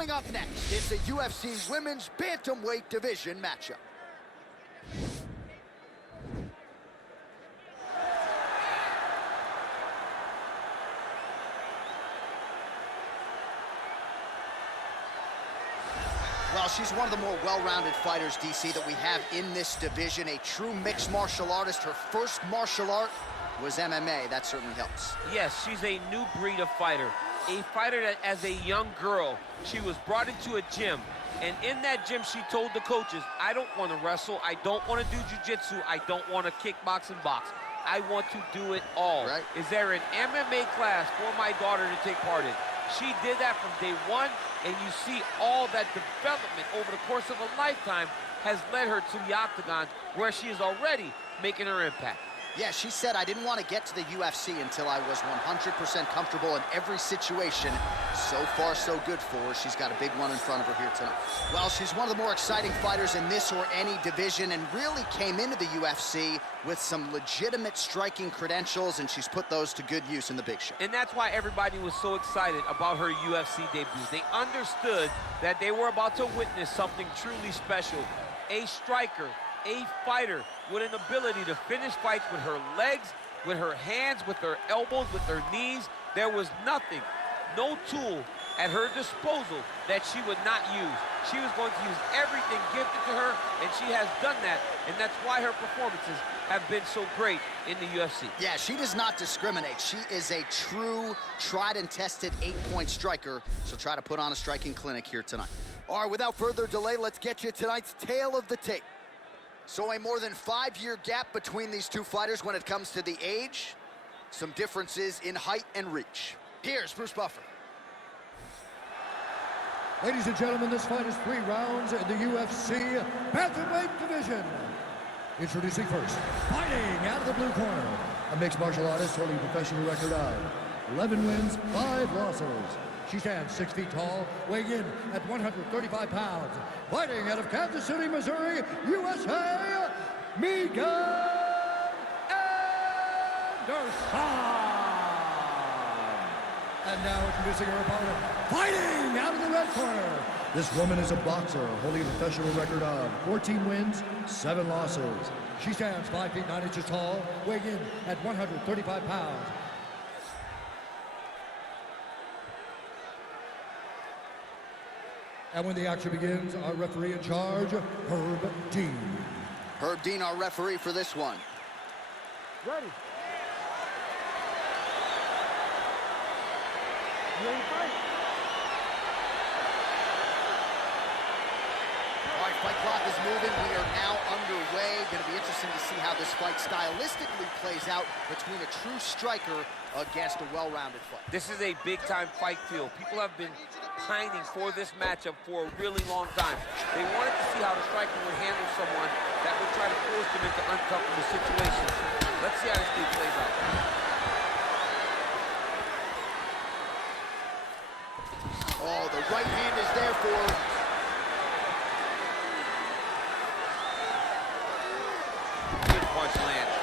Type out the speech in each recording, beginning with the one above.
Coming up next is the UFC Women's Bantamweight Division matchup. Well, she's one of the more well-rounded fighters, DC, that we have in this division. A true mixed martial artist. Her first martial art was MMA. That certainly helps. Yes, she's a new breed of fighter. A fighter that, as a young girl, she was brought into a gym. And in that gym, she told the coaches, I don't want to wrestle. I don't want to do jiu-jitsu. I don't want to kickbox and box. I want to do it all. Right. Is there an MMA class for my daughter to take part in? She did that from day one, and you see all that development over the course of a lifetime has led her to the octagon, where she is already making her impact. Yeah, she said, I didn't want to get to the UFC until I was 100% comfortable in every situation. So far, so good for her. She's got a big one in front of her here tonight. Well, she's one of the more exciting fighters in this or any division, and really came into the UFC with some legitimate striking credentials, and she's put those to good use in the big show. And that's why everybody was so excited about her UFC debut. They understood that they were about to witness something truly special. A striker, a fighter with an ability to finish fights with her legs, with her hands, with her elbows, with her knees. There was nothing, no tool at her disposal that she would not use. She was going to use everything gifted to her, and she has done that, and that's why her performances have been so great in the UFC. Yeah, she does not discriminate. She is a true, tried and tested 8-point striker. She'll try to put on a striking clinic here tonight. All right, without further delay, let's get you tonight's tale of the tape. So a more than 5-year gap between these two fighters when it comes to the age, some differences in height and reach. Here's Bruce Buffer. Ladies and gentlemen, this fight is 3 rounds in the UFC Bantamweight division. Introducing first, fighting out of the blue corner, a mixed martial artist holding a professional record of 11 wins, 5 losses. She stands 6 feet tall, weighing in at 135 pounds. Fighting out of Kansas City, Missouri, USA, Megan Anderson. And now introducing her opponent, fighting out of the red corner. This woman is a boxer holding a professional record of 14 wins, 7 losses. She stands 5 feet 9 inches tall, weighing in at 135 pounds. And when the action begins, our referee in charge, Herb Dean. Herb Dean, our referee for this one. Ready. You ready to fight? All right, fight clock is moving. We are now underway. Going to be interesting to see how this fight stylistically plays out between a true striker against a well-rounded fight. This is a big-time fight field. People have been pining for this matchup for a really long time. They wanted to see how the striker would handle someone that would try to force them into uncomfortable situations. Let's see how this thing plays out. Oh, the right hand is there for her. Good punch lands.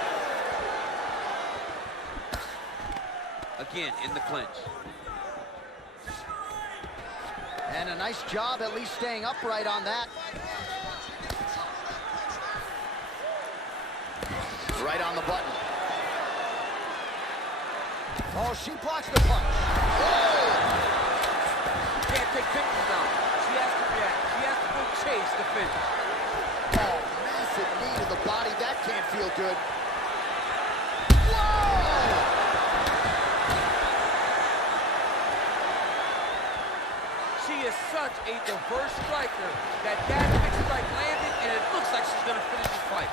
Again, in the clinch. And a nice job at least staying upright on that. Right on the button. Oh, she blocks the punch. Oh! Can't take pictures now. She has to react. She has to go chase the finish. Oh, massive knee to the body. That can't feel good. She is such a diverse striker that big strike landed, and it looks like she's going to finish the fight.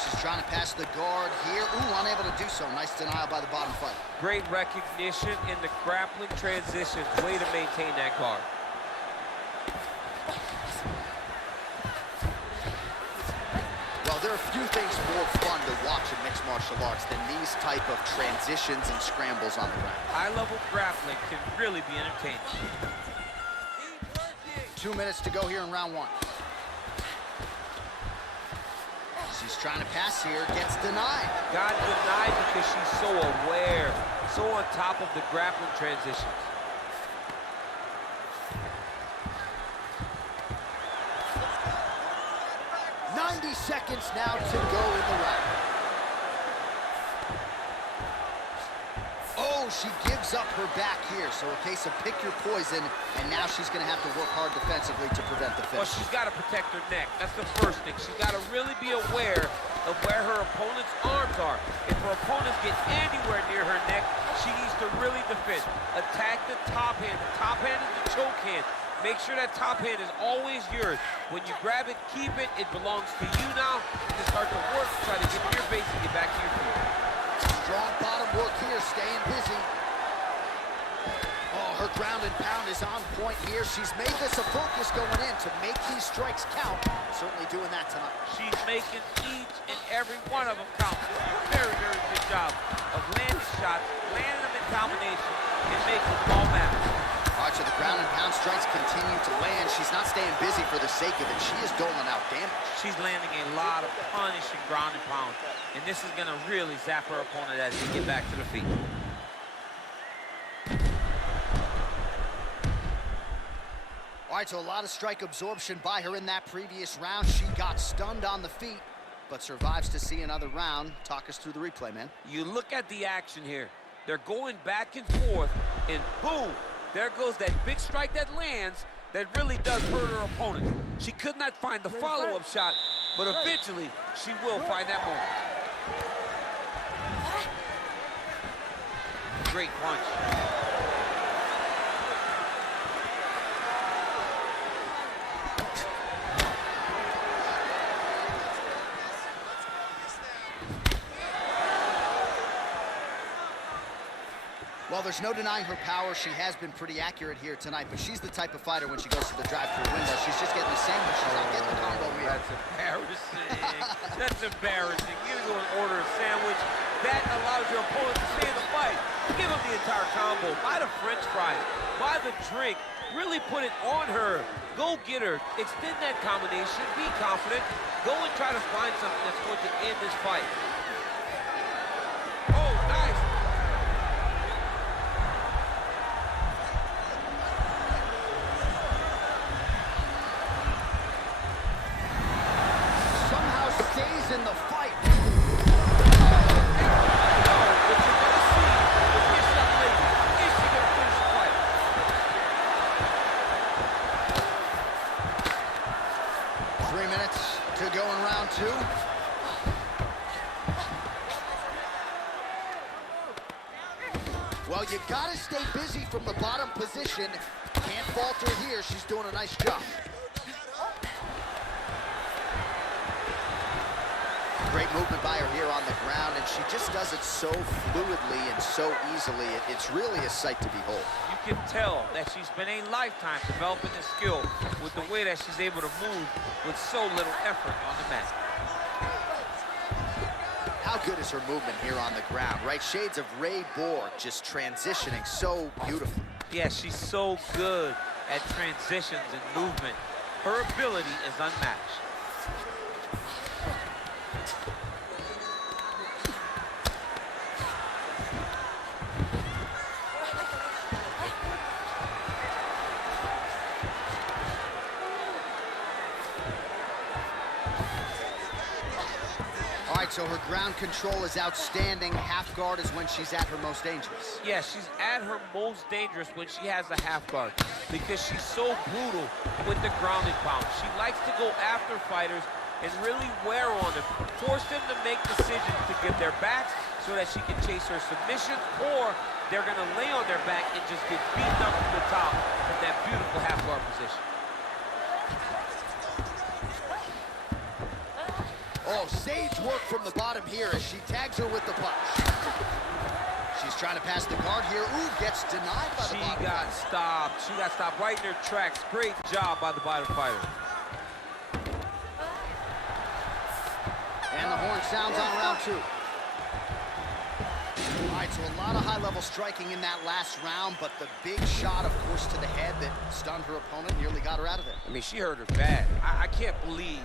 She's trying to pass the guard here. Ooh, unable to do so. Nice denial by the bottom fighter. Great recognition in the grappling transitions. Way to maintain that guard. Well, there are few things more fun to watch in mixed martial arts than these type of transitions and scrambles on the ground. High-level grappling can really be entertaining. 2 minutes to go here in round 1. She's trying to pass here, gets denied. Got denied because she's so aware. So on top of the grappling transitions. 90 seconds now to go in the round. Oh, she gives up her back here. So a case of pick your poison, and now she's going to have to work hard defensively to prevent the finish. Well, she's got to protect her neck. That's the first thing. She's got to really be aware of where her opponent's arms are. If her opponents get anywhere near her neck, she needs to really defend. Attack the top hand. The top hand is the choke hand. Make sure that top hand is always yours. When you grab it, keep it. It belongs to you now. Just start to work, try to get to your base and get back to your feet. Strong bottom work here, staying busy. Oh, her ground and pound is on point here. She's made this a focus going in to make these strikes count. Certainly doing that tonight. She's making each and every one of them count. Very, very good job of landing shots, landing them in combination, and making them all matter. All right, so the ground and pound strikes continue to land. She's not staying busy for the sake of it. She is doling out damage. She's landing a lot of punishing ground and pound, and this is going to really zap her opponent as they get back to the feet. All right, so a lot of strike absorption by her in that previous round. She got stunned on the feet, but survives to see another round. Talk us through the replay, man. You look at the action here. They're going back and forth, and boom, there goes that big strike that lands that really does hurt her opponent. She could not find the follow-up shot, but eventually she will find that moment. Great punch. Well, there's no denying her power. She has been pretty accurate here tonight, but she's the type of fighter when she goes to the drive-through window. She's just getting the sandwich. She's not getting the combo meal. That's embarrassing. That's embarrassing. You're going to go and order a sandwich. That allows your opponent to stay in the fight. Give him the entire combo. Buy the French fries. Buy the drink. Really put it on her. Go get her. Extend that combination. Be confident. Go and try to find something that's going to end this fight. Oh, nice. In the fight. What you're going to see with this young lady is she going to finish the fight. Three minutes to go in round two. Well, you got to stay busy from the bottom position. Can't falter here. She's doing a nice job. Great movement by her here on the ground, and she just does it so fluidly and so easily. It's really a sight to behold. You can tell that she's been a lifetime developing this skill with the way that she's able to move with so little effort on the mat. How good is her movement here on the ground, right? Shades of Ray Borg, just transitioning so beautifully. Yeah, she's so good at transitions and movement. Her ability is unmatched. So her ground control is outstanding. Half guard is when she's at her most dangerous. Yeah, she's at her most dangerous when she has a half guard because she's so brutal with the ground and pound. She likes to go after fighters and really wear on them, force them to make decisions to give their backs so that she can chase her submission, or they're going to lay on their back and just get beaten up from the top from that beautiful half guard position. Oh, sage work from the bottom here as she tags her with the punch. She's trying to pass the guard here. Ooh, gets denied by the bottom. She got stopped. She got stopped right in her tracks. Great job by the bottom fighter. And the horn sounds on round two. All right, so a lot of high-level striking in that last round, but the big shot, of course, to the head that stunned her opponent, nearly got her out of there. I mean, she hurt her bad. I can't believe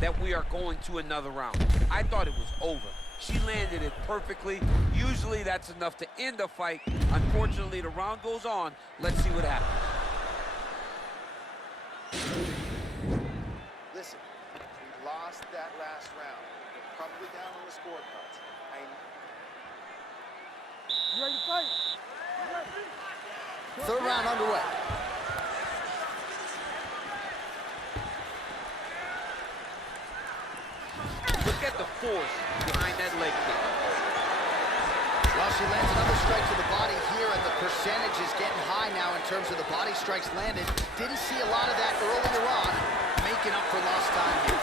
that we are going to another round. I thought it was over. She landed it perfectly. Usually that's enough to end a fight. Unfortunately, the round goes on. Let's see what happens. Listen, we lost that last round. We're probably down on the scorecards. You ready to fight? You ready? Third round underway. Look at the force behind that leg kick. Well, she lands another strike to the body here, and the percentage is getting high now in terms of the body strikes landed. Didn't see a lot of that earlier on, making up for lost time here.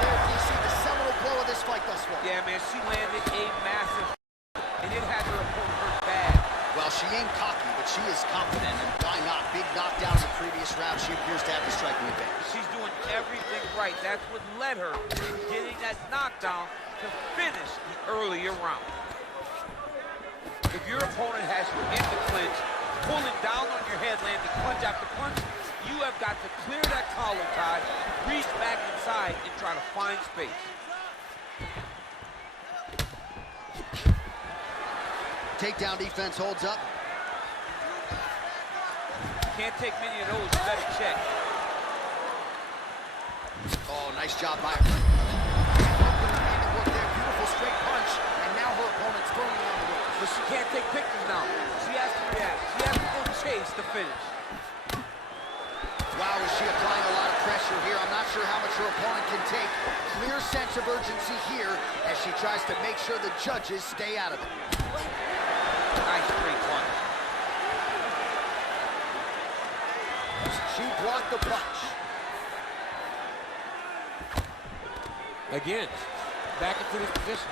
There, DC, the seminal blow of this fight thus far. Yeah, man, she landed a massive, and it had her opponent hurt bad. Well, she ain't cocky, but she is confident, and why not? Big knockdown in the previous round. She appears to have the striking advantage. She's doing everything right. That's what led her to getting that knockdown to finish the earlier round. If your opponent has you in the clinch, pulling down on your head, landing punch after punch, you have got to clear that collar tie, reach back inside, and try to find space. Takedown defense holds up. Can't take many of those, you better check. Oh, nice job by her. Work there, beautiful straight punch, and now her opponent's firmly on the ropes. But she can't take pictures now. She has to react. She has to go chase to finish. Wow, is she applying a lot of pressure here? I'm not sure how much her opponent can take. Clear sense of urgency here as she tries to make sure the judges stay out of it. Nice straight punch. She blocked the punch. Again, back into this position.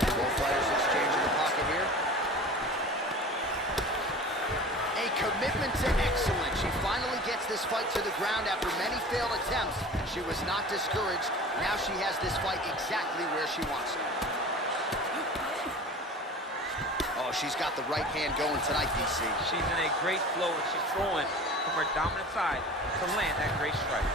Both fighters exchanging the pocket here. A commitment to excellence. She finally gets this fight to the ground after many failed attempts. She was not discouraged. Now she has this fight exactly where she wants it. Oh, she's got the right hand going tonight, DC. She's in a great flow, and she's throwing from her dominant side to land that great strike.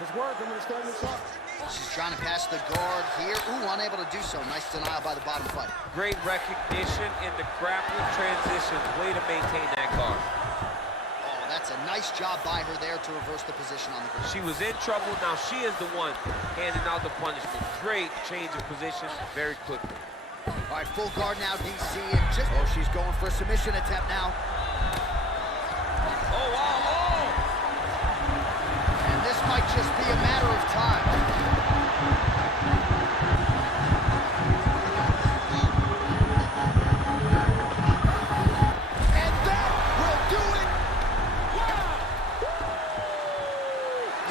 It's work. I'm going to start this up. She's trying to pass the guard here. Ooh, unable to do so. Nice denial by the bottom fighter. Great recognition in the grappling transition. Way to maintain that guard. Oh, that's a nice job by her there to reverse the position on the ground. She was in trouble. Now she is the one handing out the punishment. Great change of position very quickly. All right, full guard now, DC. And just, oh, she's going for a submission attempt now. Oh, wow, oh! And this might just be a matter of time. And that will do it.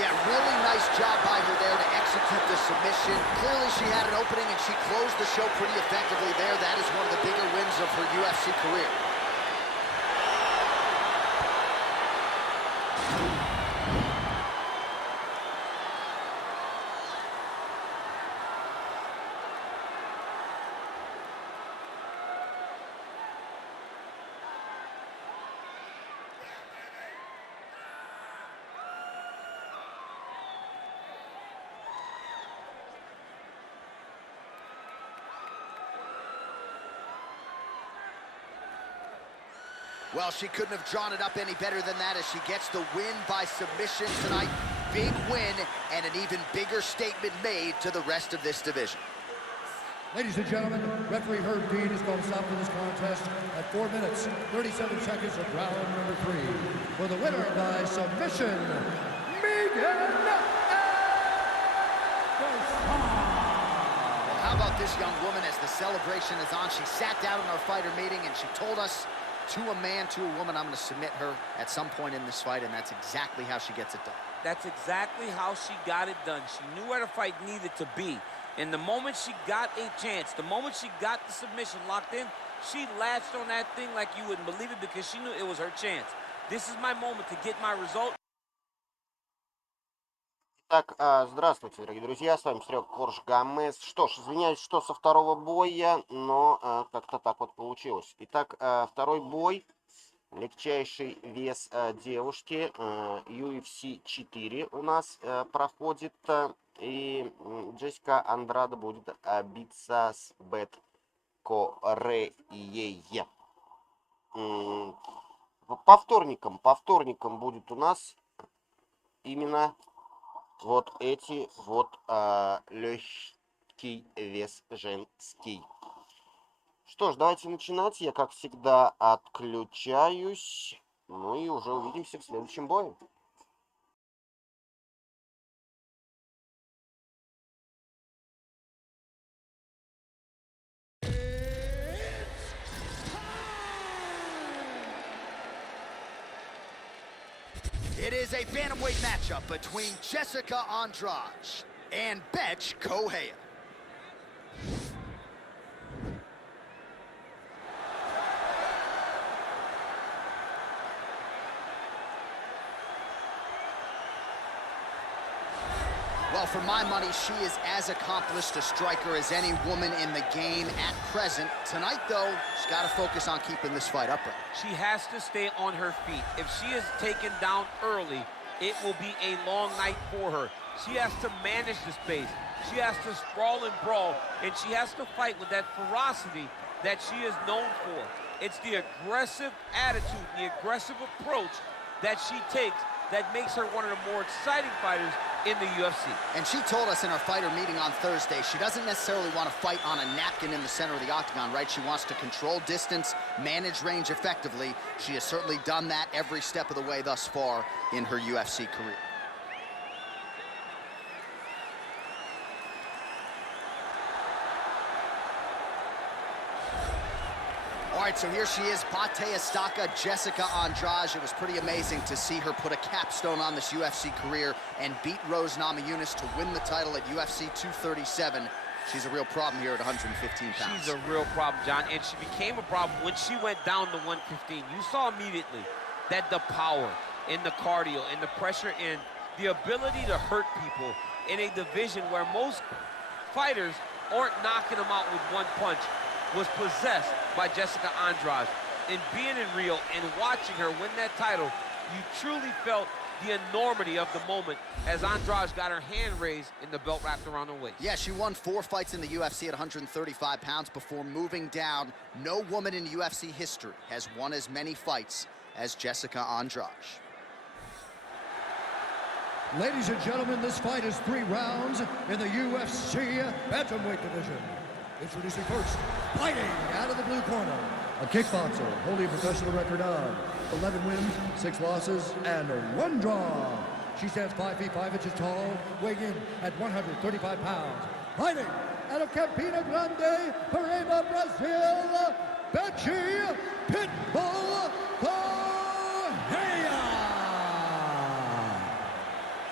Yeah, really nice job by her there to execute the submission. Clearly she had an opening and she closed the show pretty effectively there. That is one of the bigger wins of her UFC career. Well, she couldn't have drawn it up any better than that as she gets the win by submission tonight. Big win and an even bigger statement made to the rest of this division. Ladies and gentlemen, referee Herb Dean is going to stop this contest at 4 minutes, 37 seconds of round number 3. For the winner by submission, Megan. Well, how about this young woman as the celebration is on? She sat down in our fighter meeting and she told us, to a man, to a woman, I'm going to submit her at some point in this fight, and that's exactly how she gets it done. That's exactly how she got it done. She knew where the fight needed to be. And the moment she got a chance, the moment she got the submission locked in, she latched on that thing like you wouldn't believe it because she knew it was her chance. This is my moment to get my result. Так, здравствуйте, дорогие друзья, с вами Серега Корж Гамес. Что ж, извиняюсь, что со второго боя, но как-то так вот получилось. Итак, второй бой Легчайший вес девушки. UFC 4 у нас проходит. И Джессика Андраде будет биться с Bethe Correia. По вторникам будет у нас именно вот эти вот легкий вес женский. Что ж, давайте начинать. Я, как всегда, отключаюсь. Ну и уже увидимся в следующем бое. It is a bantamweight matchup between Jessica Andrade and Bethe Correia. Well, for my money, she is as accomplished a striker as any woman in the game at present. Tonight, though, she's got to focus on keeping this fight upright. She has to stay on her feet. If she is taken down early, it will be a long night for her. She has to manage the space. She has to sprawl and brawl, and she has to fight with that ferocity that she is known for. It's the aggressive attitude, the aggressive approach that she takes that makes her one of the more exciting fighters in the UFC. And she told us in our fighter meeting on Thursday, she doesn't necessarily want to fight on a napkin in the center of the octagon, right? She wants to control distance, manage range effectively. She has certainly done that every step of the way thus far in her UFC career. All right, so here she is, Bethe Jessica Andrade. It was pretty amazing to see her put a capstone on this UFC career and beat Rose Namajunas to win the title at UFC 237. She's a real problem here at 115 pounds. She's a real problem, John, and she became a problem when she went down to 115. You saw immediately that the power and the cardio and the pressure and the ability to hurt people in a division where most fighters aren't knocking them out with one punch was possessed by Jessica Andrade. And being in Rio and watching her win that title, you truly felt the enormity of the moment as Andrade got her hand raised and the belt wrapped around her waist. Yeah, she won 4 fights in the UFC at 135 pounds before moving down. No woman in UFC history has won as many fights as Jessica Andrade. Ladies and gentlemen, this fight is 3 rounds in the UFC bantamweight division. Introducing first, fighting out of the blue corner, a kickboxer holding a professional record of 11 wins, 6 losses, and 1 draw. She stands 5 feet 5 inches tall, weighing in at 135 pounds. Fighting out of Campina Grande, Correia, Brazil, Bethe Pitbull Correia.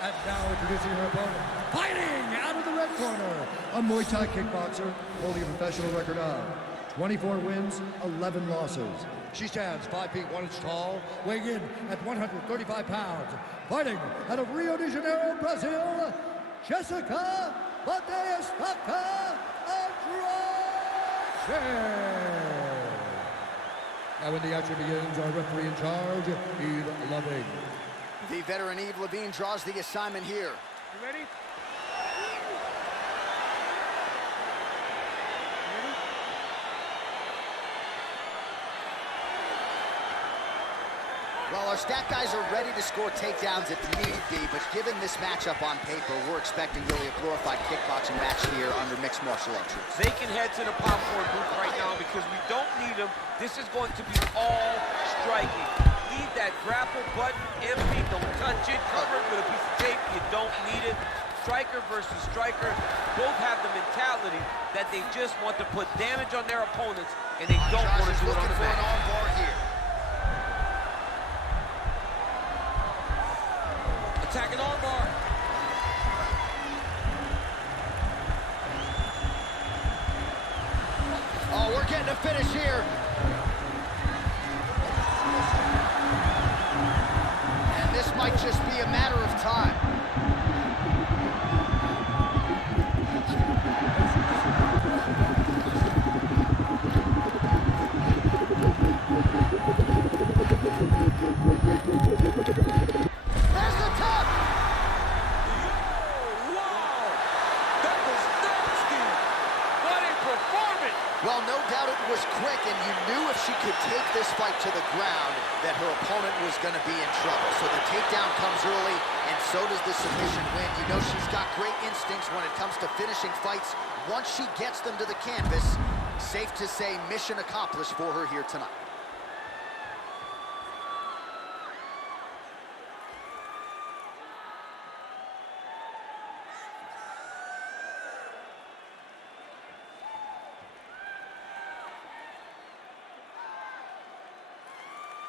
And now introducing her opponent, fighting out of the red corner, a Muay Thai kickboxer holding a professional record of 24 wins, 11 losses. She stands 5 feet 1 inch tall, weighing in at 135 pounds. Fighting out of Rio de Janeiro, Brazil, Jessica Bethe Andrade. Now when the action begins, our referee in charge, Eve Loving. The veteran Eve Levine draws the assignment here. You ready? Well, our stat guys are ready to score takedowns if need be, but given this matchup on paper, we're expecting really a glorified kickboxing match here under mixed martial arts rules. They can head to the popcorn booth right now because we don't need them. This is going to be all striking. Leave that grapple button empty. Don't touch it. Cover it with a piece of tape. You don't need it. Striker versus striker both have the mentality that they just want to put damage on their opponents and they don't want to do it on the mat. Armbar here. Attacking armbar. Oh, we're getting a finish here. And this might just be a matter of time. knew if she could take this fight to the ground that her opponent was going to be in trouble. So the takedown comes early, and so does the submission win. You know she's got great instincts when it comes to finishing fights. Once she gets them to the canvas, safe to say mission accomplished for her here tonight.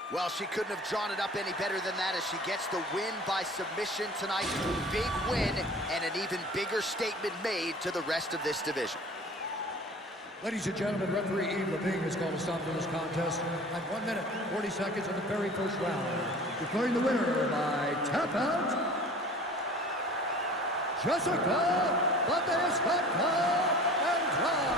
Well, she couldn't have drawn it up any better than that as she gets the win by submission tonight. Big win and an even bigger statement made to the rest of this division. Ladies and gentlemen, referee Yves Levine has called a stop to this contest at 1 minute, 40 seconds of the very first round. Declaring the winner by tap out, Jessica Andrade.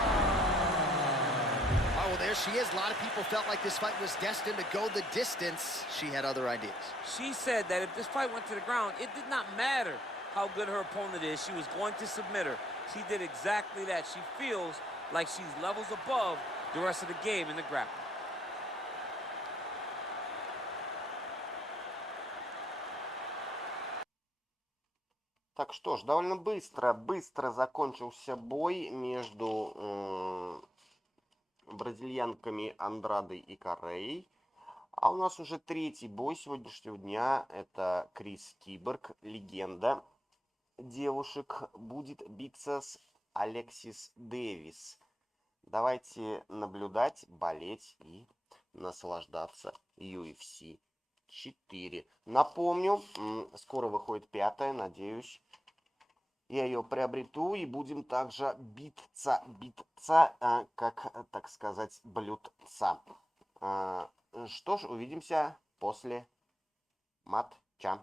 Well, there she is. A lot of people felt like this fight was destined to go the distance. She had other ideas. She said that if this fight went to the ground, it did not matter how good her opponent is. She was going to submit her. She did exactly that. She feels like she's levels above the rest of the game in the grappling. Так что ж, довольно быстро закончился бой между бразильянками Андрадой и Correей. А у нас уже третий бой сегодняшнего дня. Это Крис Cyborg, легенда девушек, будет биться с Alexis Davis. Давайте наблюдать, болеть и наслаждаться UFC 4. Напомню, скоро выходит 5-я, надеюсь, я ее приобрету и будем также биться, как, так сказать, блюдца. Что ж, увидимся после матча.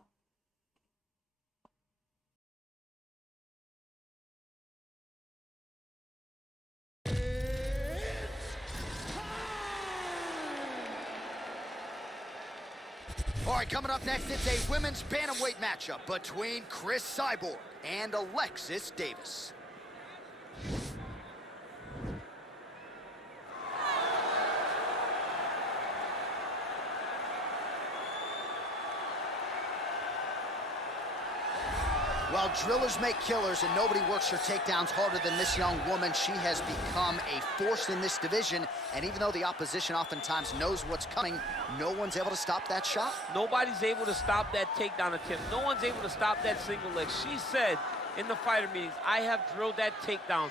All right, coming up next, it's a women's bantamweight matchup between Cris Cyborg and Alexis Davis. Well, drillers make killers, and nobody works her takedowns harder than this young woman. She has become a force in this division, and even though the opposition oftentimes knows what's coming, no one's able to stop that shot. Nobody's able to stop that takedown attempt. No one's able to stop that single leg. She said in the fighter meetings, I have drilled that takedown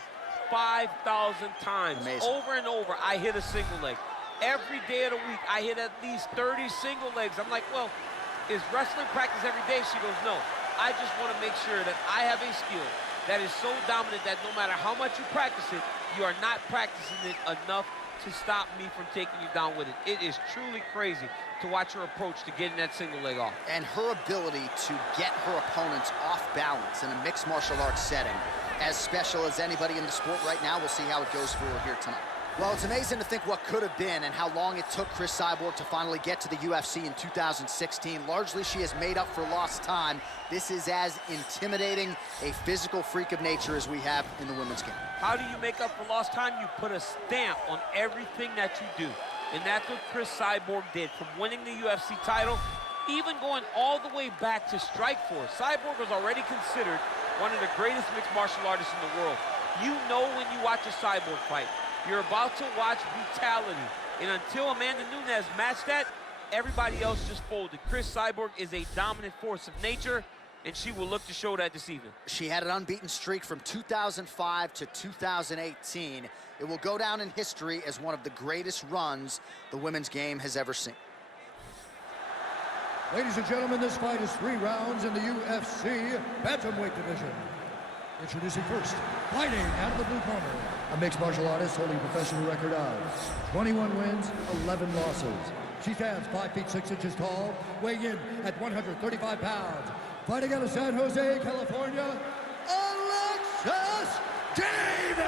5,000 times. Amazing. Over and over, I hit a single leg. Every day of the week, I hit at least 30 single legs. I'm like, well, is wrestling practice every day? She goes, no. I just want to make sure that I have a skill that is so dominant that no matter how much you practice it, you are not practicing it enough to stop me from taking you down with it. It is truly crazy to watch her approach to getting that single leg off. And her ability to get her opponents off balance in a mixed martial arts setting, as special as anybody in the sport right now. We'll see how it goes for her here tonight. Well, it's amazing to think what could have been and how long it took Cris Cyborg to finally get to the UFC in 2016. Largely, she has made up for lost time. This is as intimidating a physical freak of nature as we have in the women's game. How do you make up for lost time? You put a stamp on everything that you do. And that's what Cris Cyborg did, from winning the UFC title, even going all the way back to Strikeforce. Cyborg was already considered one of the greatest mixed martial artists in the world. You know when you watch a Cyborg fight, you're about to watch brutality. And until Amanda Nunes matched that, everybody else just folded. Cris Cyborg is a dominant force of nature, and she will look to show that this evening. She had an unbeaten streak from 2005 to 2018. It will go down in history as one of the greatest runs the women's game has ever seen. Ladies and gentlemen, this fight is 3 rounds in the UFC bantamweight division. Introducing first, fighting out of the blue corner, a mixed martial artist holding a professional record of 21 wins, 11 losses. She stands 5 feet 6 inches tall, weighing in at 135 pounds. Fighting out of San Jose, California, Alexis Davis!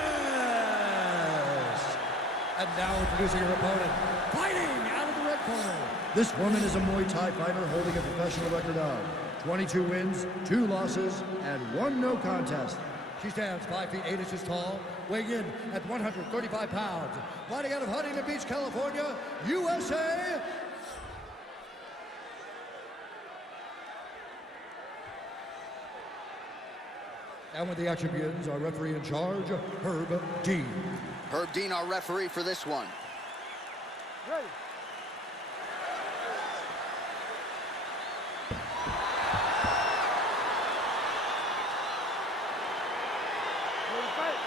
And now introducing her opponent, fighting out of the red corner. This woman is a Muay Thai fighter holding a professional record of 22 wins, 2 losses, and 1 no contest. She stands 5 feet 8 inches tall, weighing in at 135 pounds, fighting out of Huntington Beach, California, USA. And when the action begins, our referee in charge, Herb Dean. Herb Dean, our referee for this one. Ready. Ready, fight.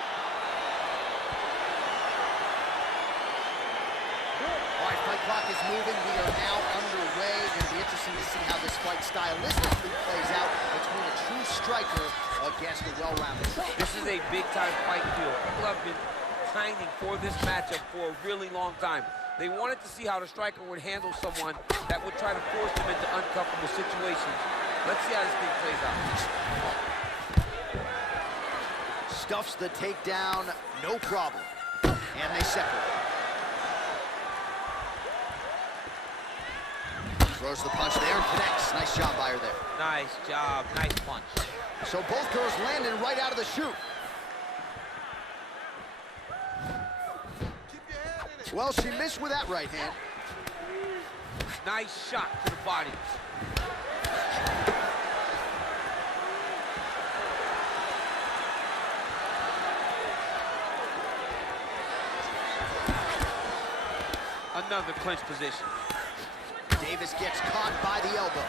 All right, fight clock is moving. We are now underway. Going to be interesting to see how this fight stylistically plays out between a true striker against a well-rounded striker. This is a big-time fight field. People have been pining for this matchup for a really long time. They wanted to see how the striker would handle someone that would try to force them into uncomfortable situations. Let's see how this thing plays out. Stuffs the takedown, no problem. And they separate. Throws the punch there and connects. Nice job by her there. Nice job, nice punch. So both girls landing right out of the chute. Well, she missed with that right hand. Nice shot to the body. Another clinch position. Davis gets caught by the elbow.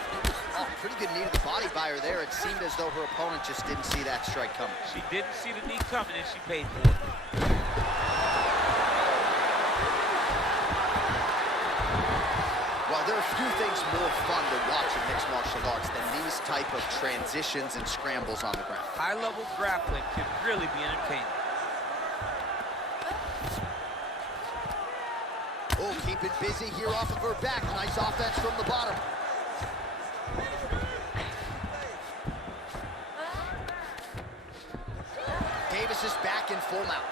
Oh, pretty good knee to the body by her there. It seemed as though her opponent just didn't see that strike coming. She didn't see the knee coming and she paid for it. Well, there are few things more fun to watch in mixed martial arts than these type of transitions and scrambles on the ground. High-level grappling can really be entertaining. Oh, keep it busy here off of her back. Nice offense from the bottom. Davis is back in full mount.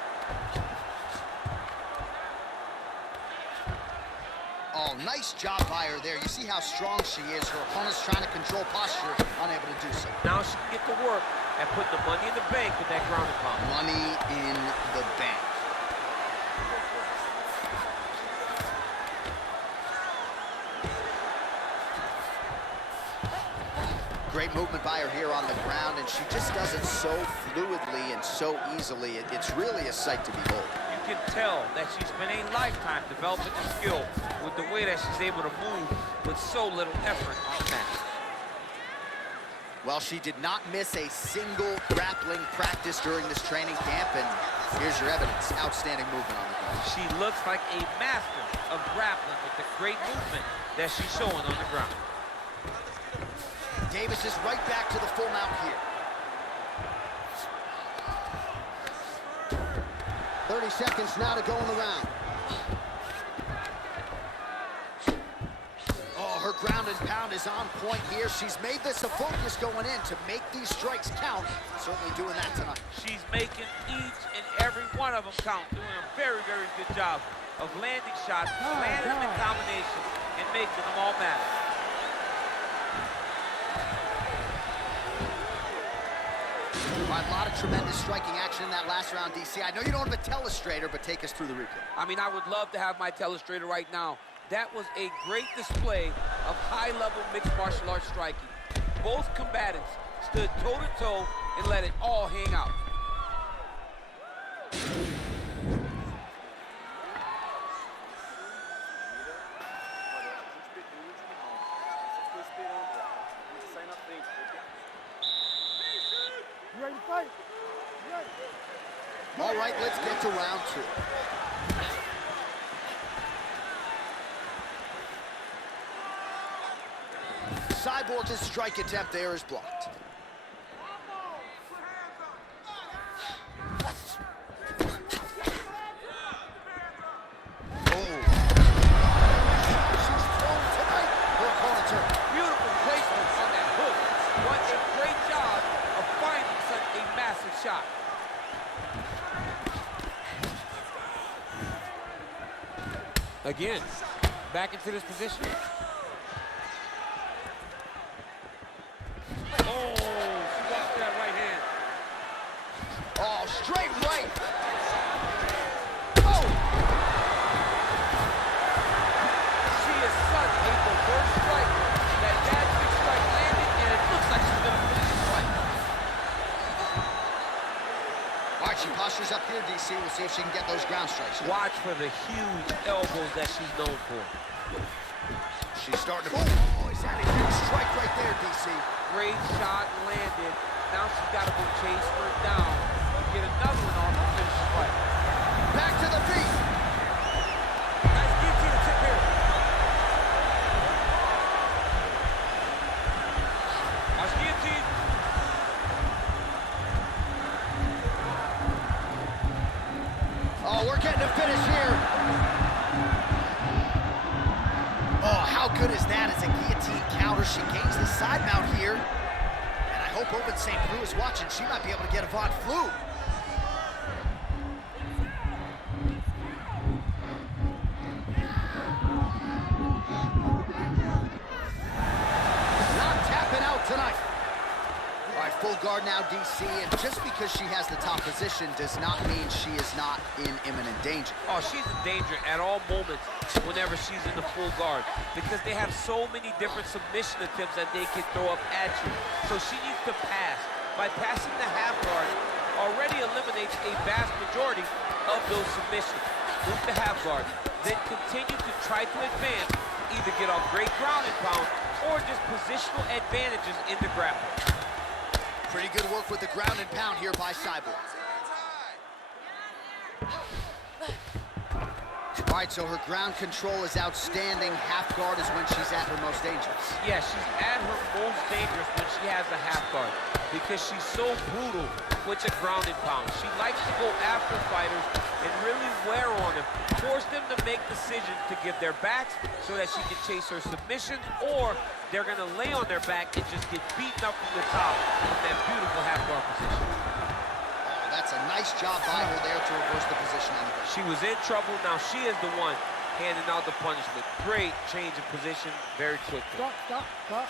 Oh, nice job by her there. You see how strong she is. Her opponent's trying to control posture, unable to do so. Now she can get to work and put the money in the bank with that ground and pound. Money in the bank. Great movement by her here on the ground, and she just does it so fluidly and so easily. It's really a sight to behold. You can tell that she spent a lifetime developing the skill with the way that she's able to move with so little effort on the mat. Well, she did not miss a single grappling practice during this training camp, and here's your evidence. Outstanding movement on the ground. She looks like a master of grappling with the great movement that she's showing on the ground. Davis is right back to the full mount here. 30 seconds now to go in the round. Oh, her ground and pound is on point here. She's made this a focus going in to make these strikes count. Certainly doing that tonight. She's making each and every one of them count, doing a very, very good job of landing shots, landing them in combination, and making them all matter. All right, a lot of tremendous striking action in that last round, DC. I know you don't have a telestrator, but take us through the replay. I mean, I would love to have my telestrator right now. That was a great display of high-level mixed martial arts striking. Both combatants stood toe-to-toe and let it all hang out. You ready to fight? You ready? All right, let's get to round two. Cyborg's strike attempt there is blocked. Beautiful placement on that hook. What a great job of finding such a massive shot. Again, back into this position. Oh, she got that right hand. Oh, straight right. here, DC. We'll see if she can get those ground strikes. Watch for the huge elbows that she's known for. She's starting to... Oh, is that a huge strike right there, DC? Great shot landed. Now she's got to go chase her down. Get another one off and finish the fight. Back to the feet. Nice guillotine tip here. Watch guillotine. Oh, we're getting a finish here. Oh, how good is that as a guillotine counter? She gains the side mount here. And I hope Open St. Preux is watching. She might be able to get a Von Flue. Not tapping out tonight. All right, full guard now, DC, and just because she has the top position does not mean she is not in imminent danger. Oh, she's in danger at all moments whenever she's in the full guard because they have so many different submission attempts that they can throw up at you. So she needs to pass. By passing the half guard, already eliminates a vast majority of those submissions. Move the half guard, then continue to try to advance, either get off great ground and pound or just positional advantages in the grappling. Pretty good work with the ground and pound here by Cyborg. All right, so her ground control is outstanding. Half guard is when she's at her most dangerous. Yeah, she's at her most dangerous when she has a half guard because she's so brutal with the ground and pound. She likes to go after fighters and really wear on them, force them to make decisions to give their backs so that she can chase her submissions, or they're going to lay on their back and just get beaten up from the top from that beautiful half guard position. Oh, that's a nice job by her there to reverse the position on the ground. She was in trouble. Now she is the one handing out the punishment. Great change of position very quickly. Stop, stop, stop.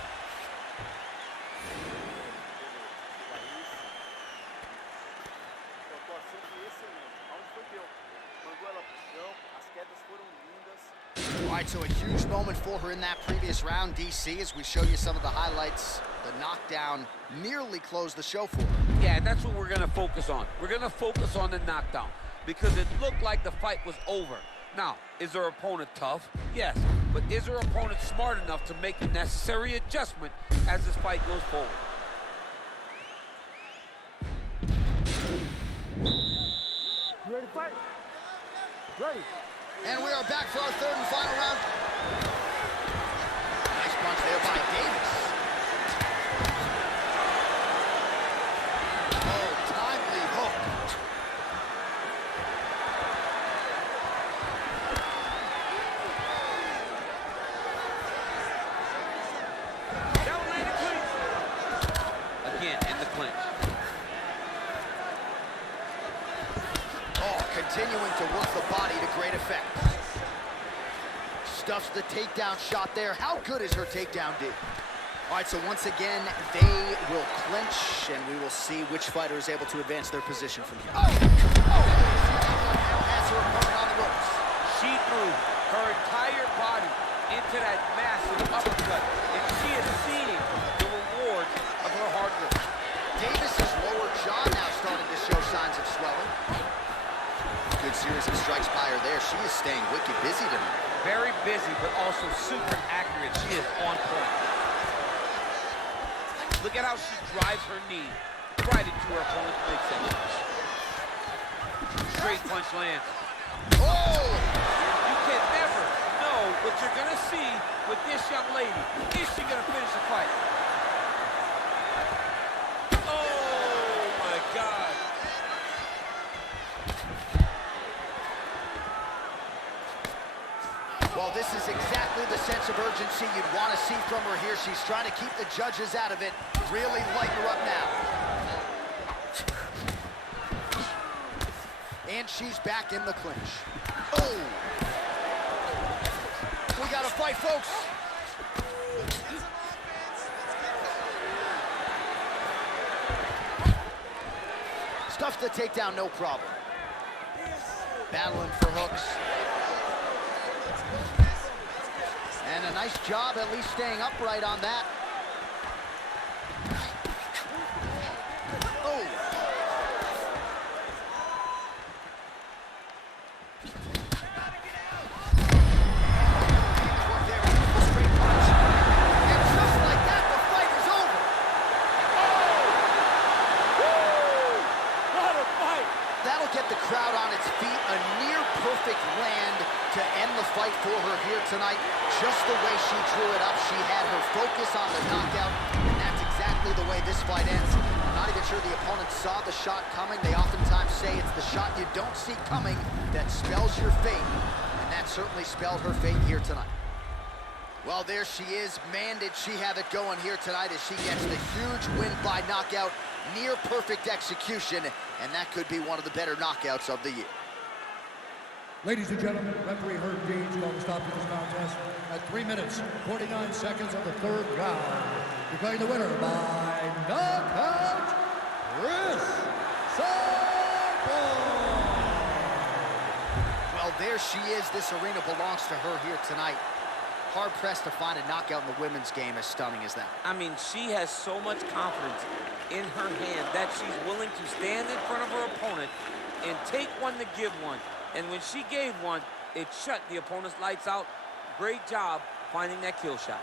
All right, so a huge moment for her in that previous round, DC, as we show you some of the highlights. The knockdown nearly closed the show for her. Yeah, and that's what we're going to focus on. We're going to focus on the knockdown because it looked like the fight was over. Now, is her opponent tough? Yes, but is her opponent smart enough to make the necessary adjustment as this fight goes forward? You ready to fight? Ready. And we are back for our third and final round. Nice punch there by Davis. Oh, timely hook. That one landed clean. Again, in the clinch. Oh, continuing to work the body to great effect. Stuffs the takedown shot there. How good is her takedown, D? All right, so once again, they will clinch, and we will see which fighter is able to advance their position from here. Oh! Now has her opponent on the ropes. She threw her entire body into that massive uppercut, and she is seeing the rewards of her hard work. Davis's lower jaw now starting to show signs of swelling. Good series of strikes by her there. She is staying wicked busy tonight. Very busy, but also super accurate. She is on point. Look at how she drives her knee right into her opponent's midsection. Straight punch lands. Oh! You can never know what you're going to see with this young lady. Is she going to finish the fight? Oh, my God. Well, this is exactly the sense of urgency you'd want to see from her here. She's trying to keep the judges out of it. Really lighten her up now. And she's back in the clinch. Oh! We got to fight, folks. Stuffs the takedown, no problem. Battling for hooks. And a nice job at least staying upright on that. Oh! just the way she drew it up. She had her focus on the knockout, and that's exactly the way this fight ends. I'm not even sure the opponent saw the shot coming. They oftentimes say it's the shot you don't see coming that spells your fate, and that certainly spelled her fate here tonight. Well, there she is. Man, did she have it going here tonight as she gets the huge win by knockout, near perfect execution, and that could be one of the better knockouts of the year. Ladies and gentlemen, referee Herb Dean's going to stop this contest at 3 minutes, 49 seconds of the third round. Declaring the winner by knockout, Cris. Well, there she is. This arena belongs to her here tonight. Hard-pressed to find a knockout in the women's game as stunning as that. I mean, she has so much confidence in her hand that she's willing to stand in front of her opponent and take one to give one. And when she gave one, it shut the opponent's lights out. Great job finding that kill shot.